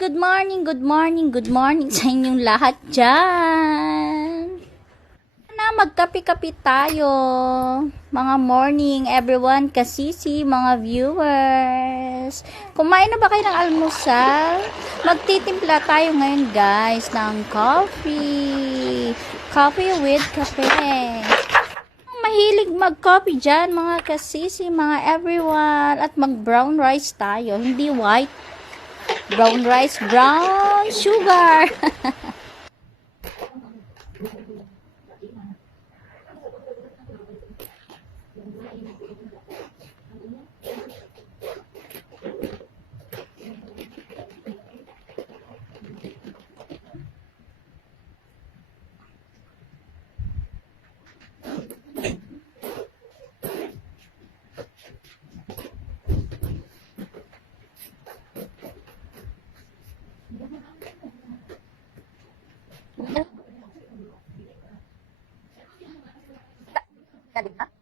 good morning, good morning, good morning sa inyong lahat dyan. Na magkape-kape tayo. Mga morning, everyone, kasisi, mga viewers. Kumain na ba kayo ng almusal? Magtitimpla tayo ngayon, guys, ng coffee. Coffee with kape. Mahilig mag-coffee dyan, mga kasisi, mga everyone. At mag-brown rice tayo, hindi white. Brown rice, brown sugar. Galing, ha?